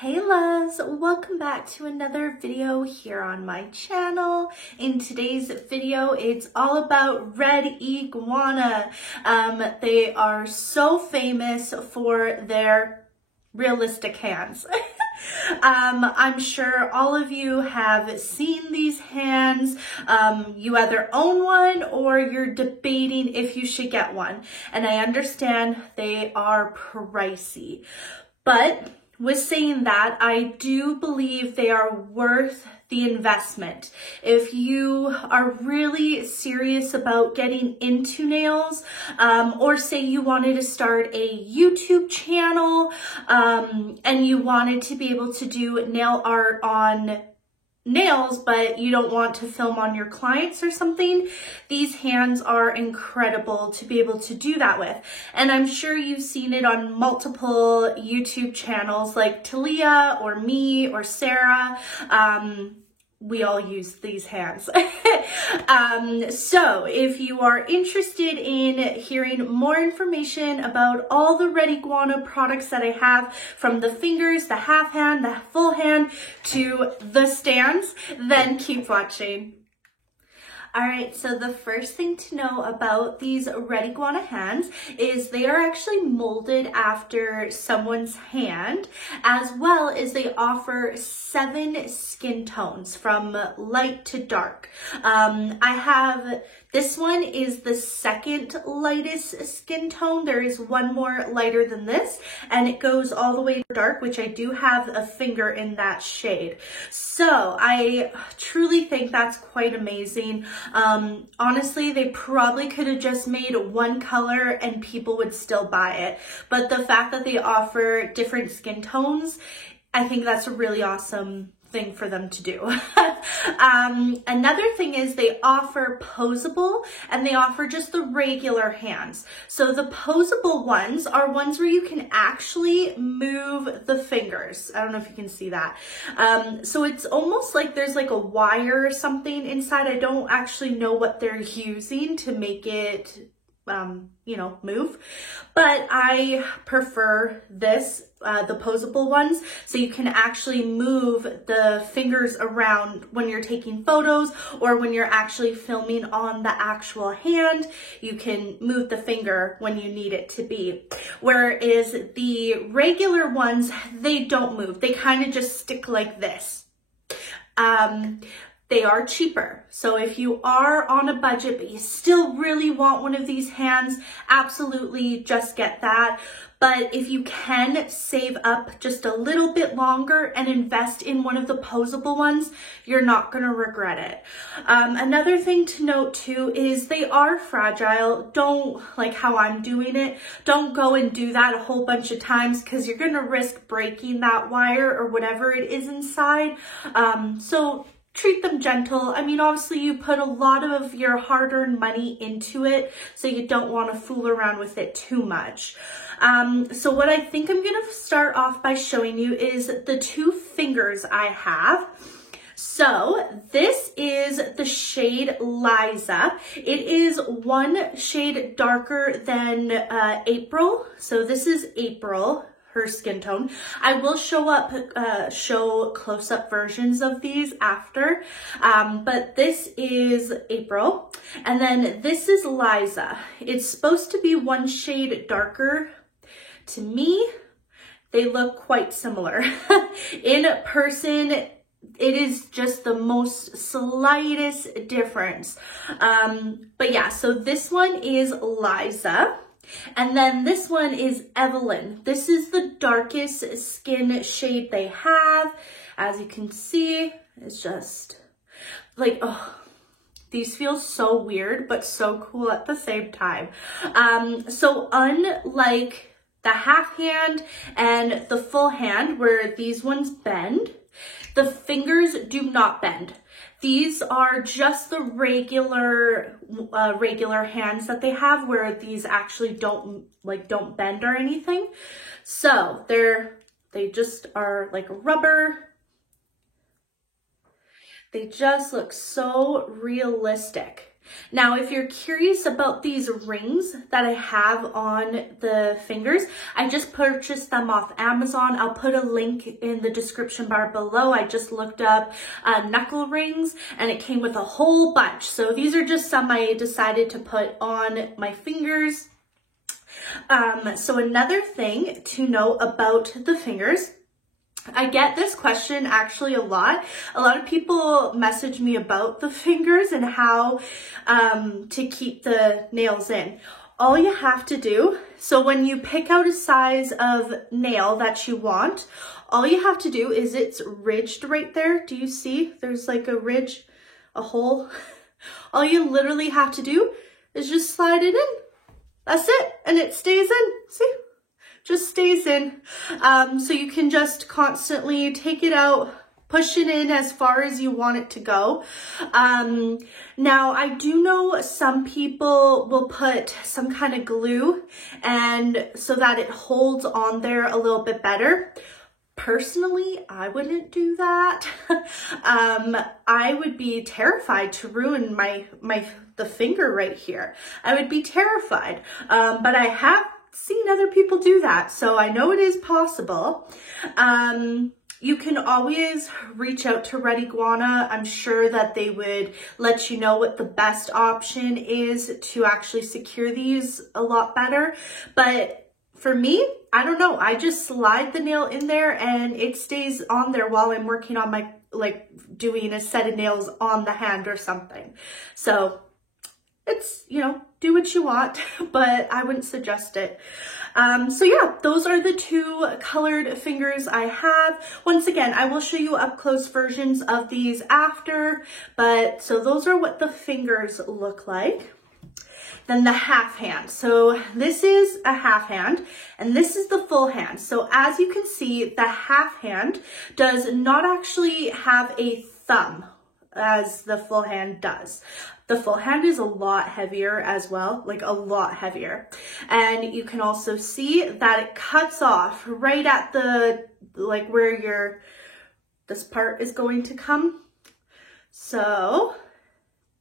Hey loves, welcome back to another video here on my channel. In today's video, it's all about red iguana. They are so famous for their realistic hands. I'm sure all of you have seen these hands. You either own one or you're debating if you should get one. And I understand they are pricey, but with saying that, I do believe they are worth the investment. If you are really serious about getting into nails, or say you wanted to start a YouTube channel, and you wanted to be able to do nail art on nails, but you don't want to film on your clients or something, these hands are incredible to be able to do that with. And I'm sure you've seen it on multiple YouTube channels like Talia or me or Sarah. We all use these hands. So if you are interested in hearing more information about all the red iguana products that I have, from the fingers, the half hand, the full hand, to the stands, then keep watching. Alright, so the first thing to know about these red iguana hands is they are actually molded after someone's hand, as well as they offer 7 skin tones from light to dark. This one is the second lightest skin tone. There is one more lighter than this, and it goes all the way to dark, which I do have a finger in that shade. So I truly think that's quite amazing. Honestly, they probably could have just made one color and people would still buy it. But the fact that they offer different skin tones, I think that's a really awesome thing for them to do. Another thing is they offer posable and they offer just the regular hands. So the posable ones are ones where you can actually move the fingers. I don't know if you can see that. So it's almost like there's like a wire or something inside. I don't actually know what they're using to make it move, but I prefer this, the posable ones, so you can actually move the fingers around when you're taking photos or when you're actually filming on the actual hand. You can move the finger when you need it to be. Whereas the regular ones, they don't move. They kind of just stick like this. They are cheaper. So if you are on a budget, but you still really want one of these hands, absolutely just get that. But if you can save up just a little bit longer and invest in one of the posable ones, you're not gonna regret it. Another thing to note too is they are fragile. Don't, like how I'm doing it, don't go and do that a whole bunch of times because you're gonna risk breaking that wire or whatever it is inside. So treat them gentle. I mean, obviously you put a lot of your hard-earned money into it, so you don't want to fool around with it too much. So what I think I'm going to start off by showing you is the 2 fingers I have. So this is the shade Liza. It is 1 shade darker than April. So this is April, her skin tone. I will show close-up versions of these after, but this is April, and then this is Liza. It's supposed to be 1 shade darker. To me, they look quite similar. In person, it is just the most slightest difference. But yeah, so this one is Liza. And then this one is Evelyn. This is the darkest skin shade they have. As you can see, it's just like, oh, these feel so weird, but so cool at the same time. So unlike the half hand and the full hand, where these ones bend, the fingers do not bend. These are just the regular hands that they have, where these actually don't bend or anything. So they just are like rubber. They just look so realistic. Now, if you're curious about these rings that I have on the fingers, I just purchased them off Amazon. I'll put a link in the description bar below. I just looked up knuckle rings and it came with a whole bunch. So these are just some I decided to put on my fingers. So another thing to know about the fingers, I get this question actually a lot. A lot of people message me about the fingers and how to keep the nails in. All you have to do, so when you pick out a size of nail that you want, all you have to do is it's ridged right there. Do you see? There's like a ridge, a hole. All you literally have to do is just slide it in. That's it, and it stays in. See? Just stays in. So you can just constantly take it out, push it in as far as you want it to go. Now, I do know some people will put some kind of glue and so that it holds on there a little bit better. Personally, I wouldn't do that. I would be terrified to ruin the finger right here. I would be terrified. But I have seen other people do that, so I know it is possible. You can always reach out to Red Iguana. I'm sure that they would let you know what the best option is to actually secure these a lot better. But for me, I don't know. I just slide the nail in there and it stays on there while I'm working on my, like doing a set of nails on the hand or something. So it's, you know, do what you want, but I wouldn't suggest it. So yeah, those are the two colored fingers I have. Once again, I will show you up close versions of these after, but so those are what the fingers look like. Then the half hand. So this is a half hand and this is the full hand. So as you can see, the half hand does not actually have a thumb as the full hand does. The full hand is a lot heavier as well, like a lot heavier. And you can also see that it cuts off right at the, like where this part is going to come. So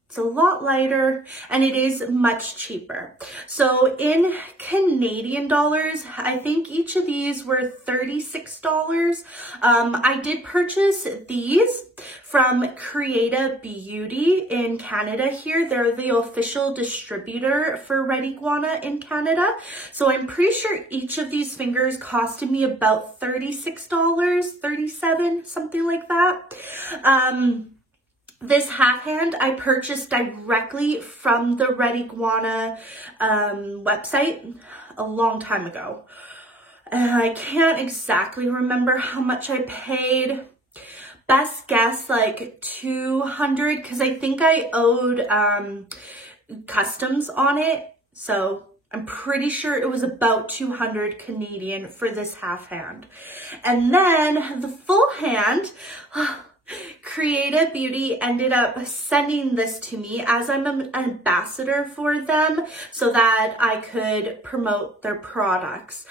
it's a lot lighter and it is much cheaper. So in Canadian dollars, I think each of these were $36. I did purchase these from Creata Beauty in Canada here. They're the official distributor for Red Iguana in Canada. So I'm pretty sure each of these fingers costed me about $36, $37, something like that. This half hand I purchased directly from the Red Iguana website a long time ago. And I can't exactly remember how much I paid. Best guess like $200 because I think I owed customs on it. So I'm pretty sure it was about 200 Canadian for this half hand. And then the full hand, Creata Beauty ended up sending this to me as I'm an ambassador for them so that I could promote their products.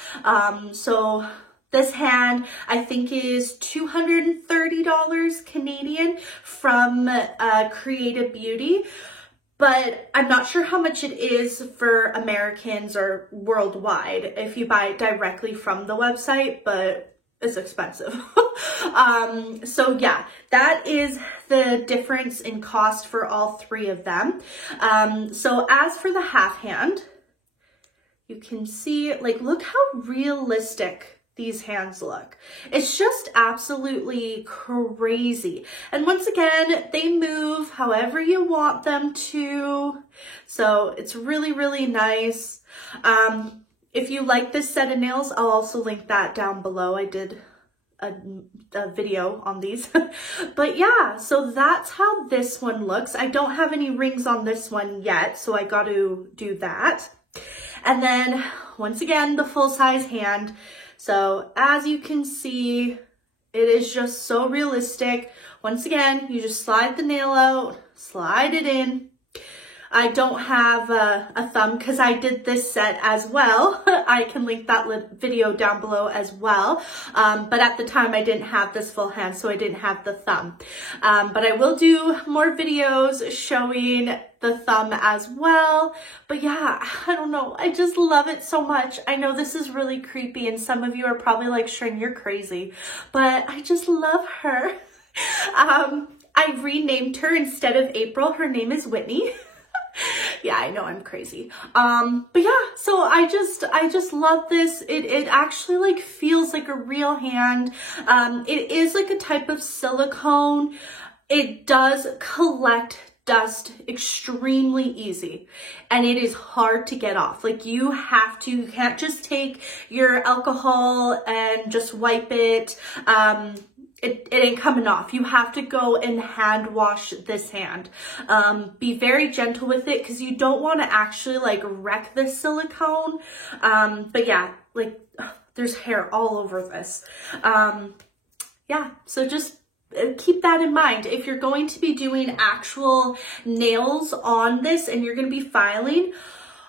So this hand I think is $230 Canadian from Creata Beauty. But I'm not sure how much it is for Americans or worldwide if you buy it directly from the website, but it's expensive. So yeah, that is the difference in cost for all three of them. So as for the half hand, you can see, like, look how realistic these hands look. It's just absolutely crazy. And once again, they move however you want them to. So it's really, really nice. If you like this set of nails, I'll also link that down below. I did a video on these. But yeah, so that's how this one looks. I don't have any rings on this one yet, so I got to do that. And then once again, the full size hand. So as you can see, it is just so realistic. Once again, you just slide the nail out, slide it in. I don't have a thumb because I did this set as well. I can link that video down below as well. But at the time I didn't have this full hand, so I didn't have the thumb. But I will do more videos showing the thumb as well. But yeah, I don't know. I just love it so much. I know this is really creepy and some of you are probably like, Shryn, you're crazy. But I just love her. I renamed her instead of April. Her name is Whitney. Yeah, I know I'm crazy. But yeah, so I just love this. It actually like feels like a real hand. It is like a type of silicone. It does collect dust extremely easy, and it is hard to get off. Like you can't just take your alcohol and just wipe it. It ain't coming off. You have to go and hand wash this hand. Be very gentle with it because you don't want to actually like wreck the silicone. But yeah, like there's hair all over this. Yeah, so just keep that in mind. If you're going to be doing actual nails on this and you're going to be filing,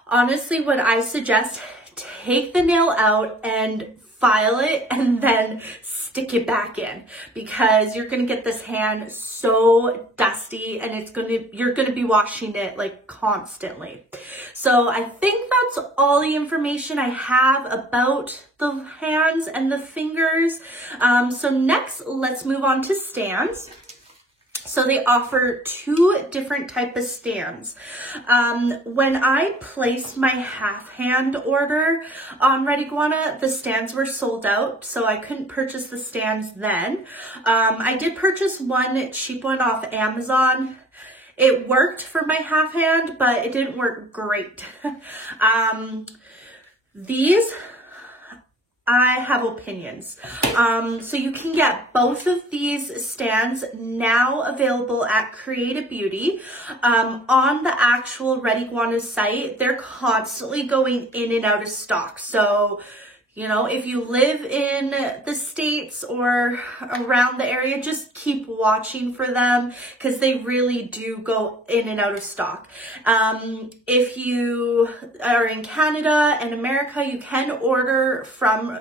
honestly, what I suggest, take the nail out and file it and then stick it back in, because you're going to get this hand so dusty and you're going to be washing it like constantly. So I think that's all the information I have about the hands and the fingers. So next, let's move on to stands. So they offer two different type of stands. When I placed my half hand order on Red Iguana, the stands were sold out, so I couldn't purchase the stands then. I did purchase one cheap one off Amazon. It worked for my half hand, but it didn't work great. These, I have opinions. So you can get both of these stands now available at Create a Beauty. On the actual Red Iguana site, they're constantly going in and out of stock. So, you know, if you live in the States or around the area, just keep watching for them because they really do go in and out of stock. If you are in Canada and America, you can order from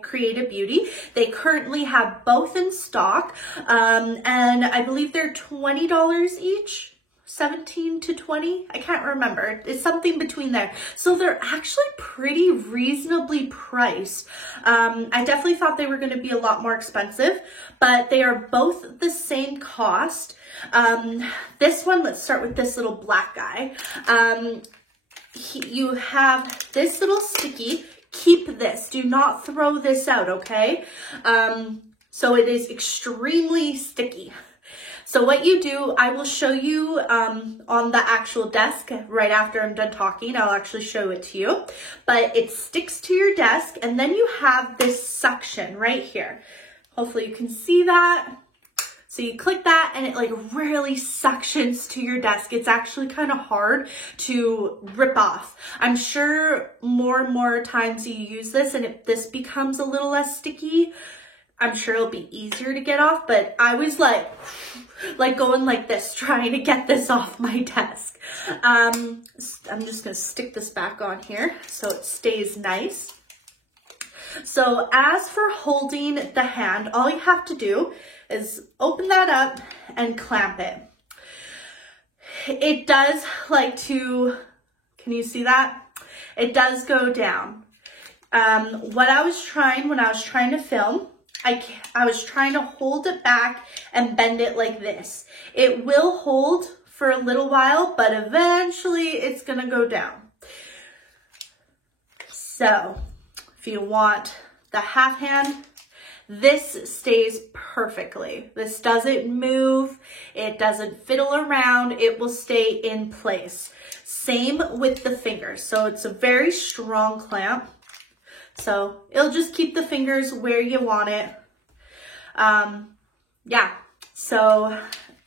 Create a Beauty. They currently have both in stock, and I believe they're $20 each. 17 to 20, I can't remember. It's something between there. So they're actually pretty reasonably priced. I definitely thought they were going to be a lot more expensive, but they are both the same cost. This one, let's start with this little black guy. You have this little sticky. Keep this. Do not throw this out, okay? So it is extremely sticky. So what you do, I will show you on the actual desk right after I'm done talking. I'll actually show it to you. But it sticks to your desk, and then you have this suction right here. Hopefully you can see that. So you click that and it like really suctions to your desk. It's actually kind of hard to rip off. I'm sure more and more times you use this and if this becomes a little less sticky, I'm sure it'll be easier to get off, but I was like going like this, trying to get this off my desk. I'm just gonna stick this back on here so it stays nice. So as for holding the hand, all you have to do is open that up and clamp it. It does like to, can you see that? It does go down. When I was trying to film, I was trying to hold it back and bend it like this. It will hold for a little while, but eventually it's gonna go down. So if you want the half hand, this stays perfectly. This doesn't move, it doesn't fiddle around, it will stay in place. Same with the fingers. So it's a very strong clamp. So it'll just keep the fingers where you want it. Yeah, so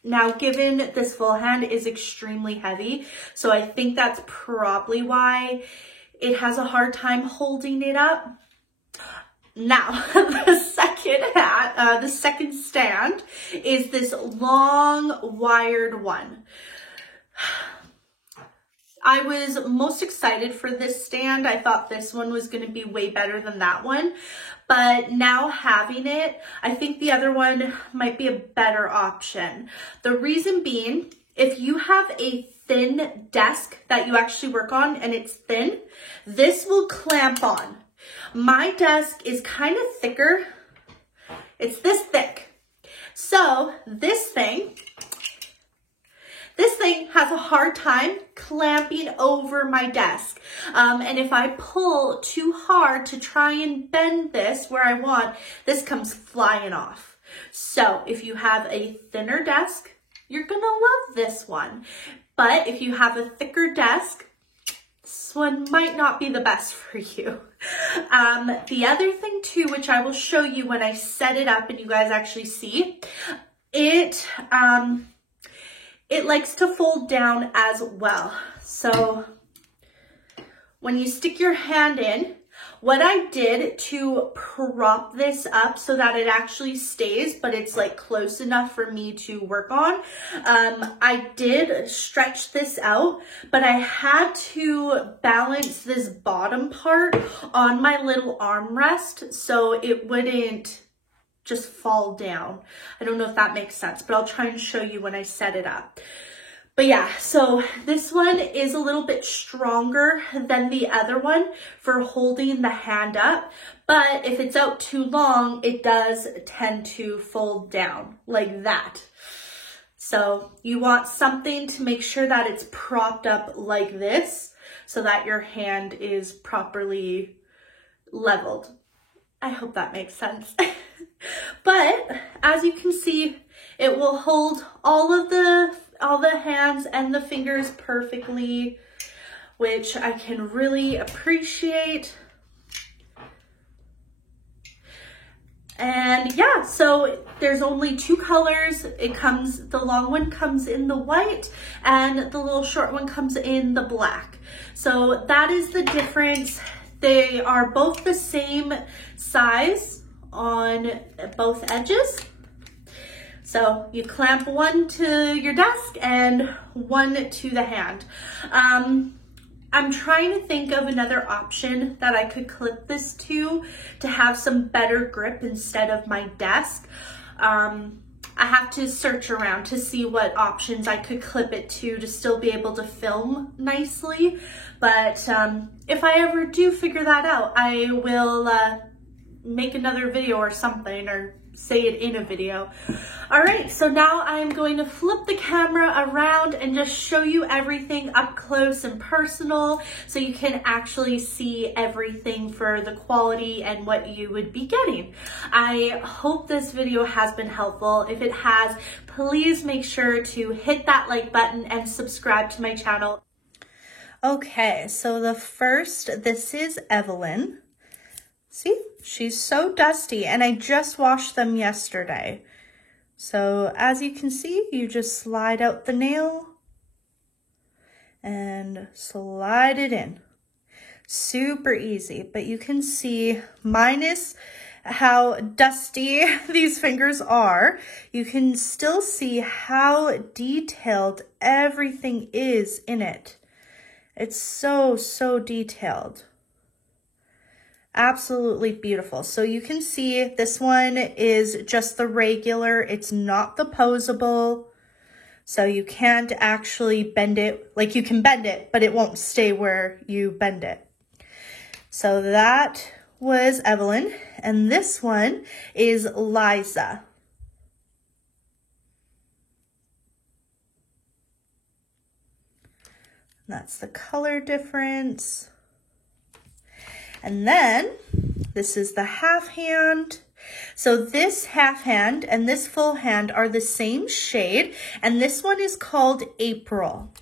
now given this full hand is extremely heavy, so I think that's probably why it has a hard time holding it up. Now, the second stand is this long wired one. I was most excited for this stand. I thought this one was going to be way better than that one. But now having it, I think the other one might be a better option. The reason being, if you have a thin desk that you actually work on and it's thin, this will clamp on. My desk is kind of thicker. It's this thick. So this thing has a hard time clamping over my desk. And if I pull too hard to try and bend this where I want, this comes flying off. So if you have a thinner desk, you're gonna love this one. But if you have a thicker desk, this one might not be the best for you. The other thing too, which I will show you when I set it up and you guys actually see, it likes to fold down as well. So when you stick your hand in, what I did to prop this up so that it actually stays, but it's like close enough for me to work on, I did stretch this out, but I had to balance this bottom part on my little armrest so it wouldn't just fall down. I don't know if that makes sense, but I'll try and show you when I set it up. But yeah, so this one is a little bit stronger than the other one for holding the hand up. But if it's out too long, it does tend to fold down like that. So you want something to make sure that it's propped up like this so that your hand is properly leveled. I hope that makes sense. But as you can see, it will hold all the hands and the fingers perfectly, which I can really appreciate. And yeah, so there's only two colors. The long one comes in the white and the little short one comes in the black. So that is the difference. They are both the same size on both edges. So you clamp one to your desk and one to the hand. I'm trying to think of another option that I could clip this to have some better grip instead of my desk. I have to search around to see what options I could clip it to still be able to film nicely. But if I ever do figure that out, I will make another video or something, or say it in a video. All right, so now I'm going to flip the camera around and just show you everything up close and personal so you can actually see everything for the quality and what you would be getting. I hope this video has been helpful. If it has, please make sure to hit that like button and subscribe to my channel. Okay, so this is Evelyn. See, she's so dusty and I just washed them yesterday. So as you can see, you just slide out the nail and slide it in. Super easy, but you can see minus how dusty these fingers are, you can still see how detailed everything is in it. It's so, so detailed. Absolutely beautiful. So you can see this one is just the regular. It's not the posable. So you can't actually bend it. Like you can bend it, but it won't stay where you bend it. So that was Evelyn. And this one is Liza. That's the color difference. And then this is the half hand. So this half hand and this full hand are the same shade, and this one is called April.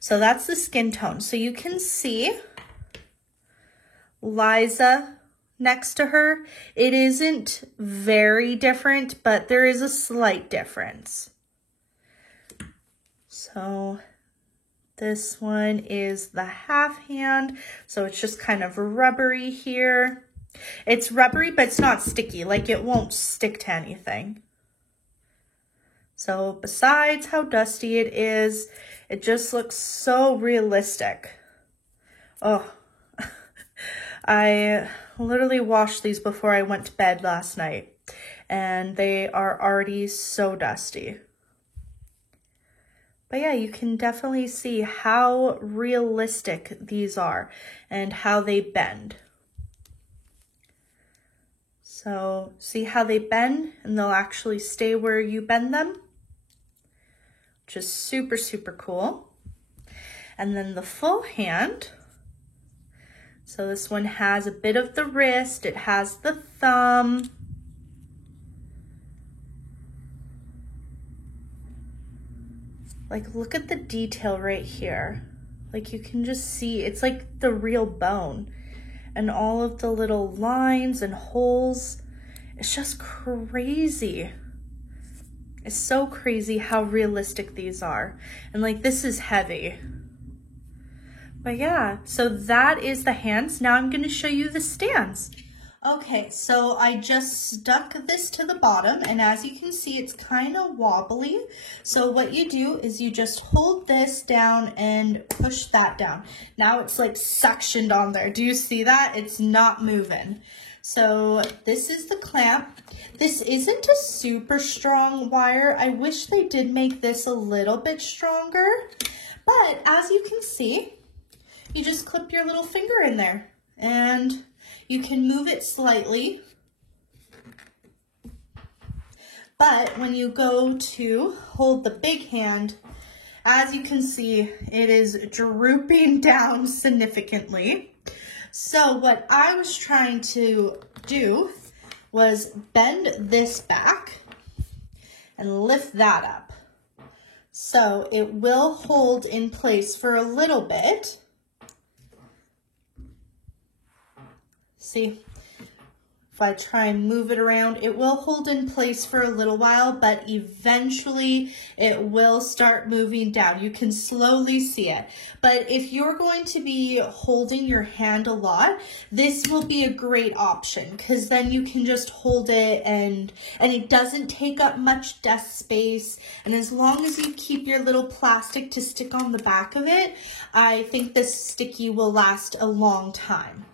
So that's the skin tone. So you can see Liza next to her. It isn't very different, but there is a slight difference. So this one is the half hand, so it's just kind of rubbery here. It's rubbery, but it's not sticky, like it won't stick to anything. So besides how dusty it is, It just looks so realistic. Oh, I literally washed these before I went to bed last night, and they are already so dusty. But yeah, you can definitely see how realistic these are and how they bend. So see how they bend, and they'll actually stay where you bend them, which is super, super cool. And then the full hand. So this one has a bit of the wrist, it has the thumb. Like, look at the detail right here. Like, you can just see, it's like the real bone. And all of the little lines and holes. It's just crazy. It's so crazy how realistic these are. And like, this is heavy. But yeah, so that is the hands. Now I'm going to show you the stands. Okay, so I just stuck this to the bottom, and as you can see, it's kind of wobbly. So what you do is you just hold this down and push that down. Now it's like suctioned on there. Do you see that? It's not moving. So this is the clamp. This isn't a super strong wire. I wish they did make this a little bit stronger, but as you can see, you just clip your little finger in there and you can move it slightly. But when you go to hold the big hand, as you can see, it is drooping down significantly. So what I was trying to do was bend this back and lift that up. So it will hold in place for a little bit. See, if I try and move it around, it will hold in place for a little while, but eventually it will start moving down. You can slowly see it. But if you're going to be holding your hand a lot, this will be a great option, because then you can just hold it and it doesn't take up much desk space. And as long as you keep your little plastic to stick on the back of it, I think this sticky will last a long time.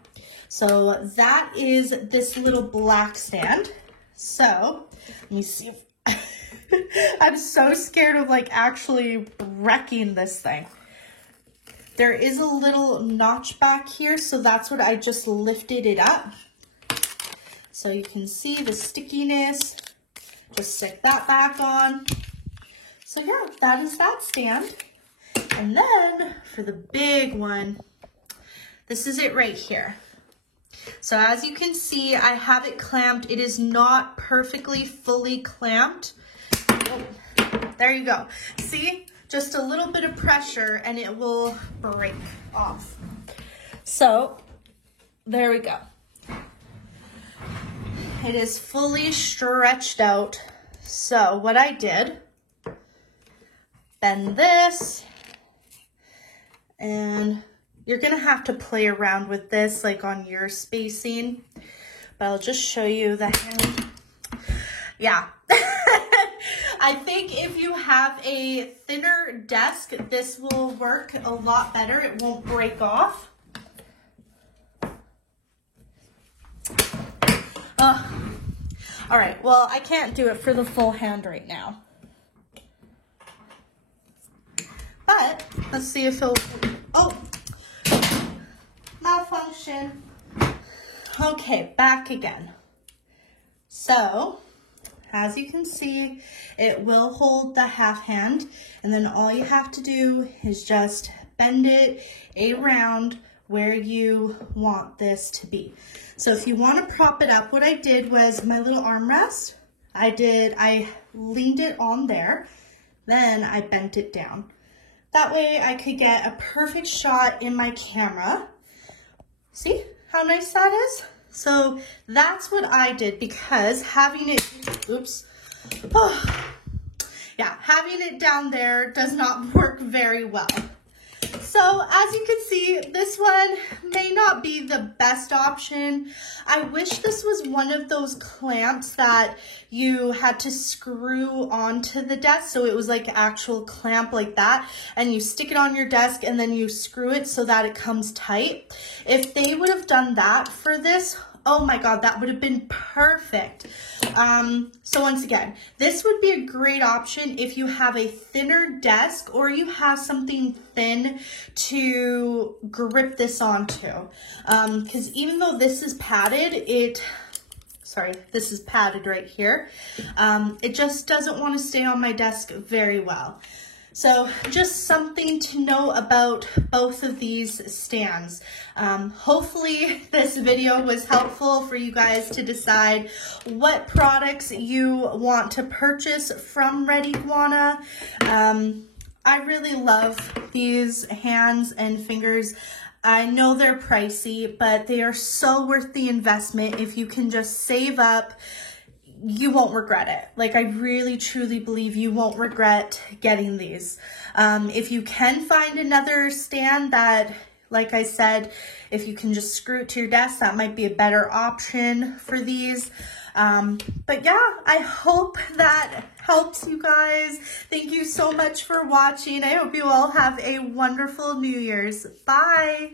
So that is this little black stand. So let me see if I'm so scared of like actually wrecking this thing. There is a little notch back here, so that's what I just lifted it up. So you can see the stickiness. Just stick that back on. So yeah, that is that stand. And then for the big one, this is it right here. So as you can see, I have it clamped. It is not perfectly fully clamped. Oh, there you go. See, just a little bit of pressure and it will break off. So there we go. It is fully stretched out. So what I did, bend this, and you're gonna have to play around with this like on your spacing, but I'll just show you the hand. Yeah. I think if you have a thinner desk, this will work a lot better. It won't break off. All right, well, I can't do it for the full hand right now. But let's see if it'll, oh. Malfunction. Okay, back again. So, as you can see, it will hold the half hand, and then all you have to do is just bend it around where you want this to be. So if you want to prop it up, what I did was my little armrest, I leaned it on there, then I bent it down. That way I could get a perfect shot in my camera. See how nice that is? So that's what I did, because having it, oops, oh, yeah, having it down there does not work very well. So as you can see, this one may not be the best option. I wish this was one of those clamps that you had to screw onto the desk. So it was like actual clamp like that, and you stick it on your desk and then you screw it so that it comes tight. If they would have done that for this, oh my God, that would have been perfect. So once again, this would be a great option if you have a thinner desk or you have something thin to grip this onto. Because even though this is padded, this is padded right here. It just doesn't want to stay on my desk very well. So just something to know about both of these stands. Hopefully this video was helpful for you guys to decide what products you want to purchase from Red Iguana. I really love these hands and fingers. I know they're pricey, but they are so worth the investment. If you can just save up, you won't regret it. Like, I really truly believe you won't regret getting these. If you can find another stand that, like I said, if you can just screw it to your desk, that might be a better option for these. But yeah, I hope that helps you guys. Thank you so much for watching. I hope you all have a wonderful New Year's. Bye.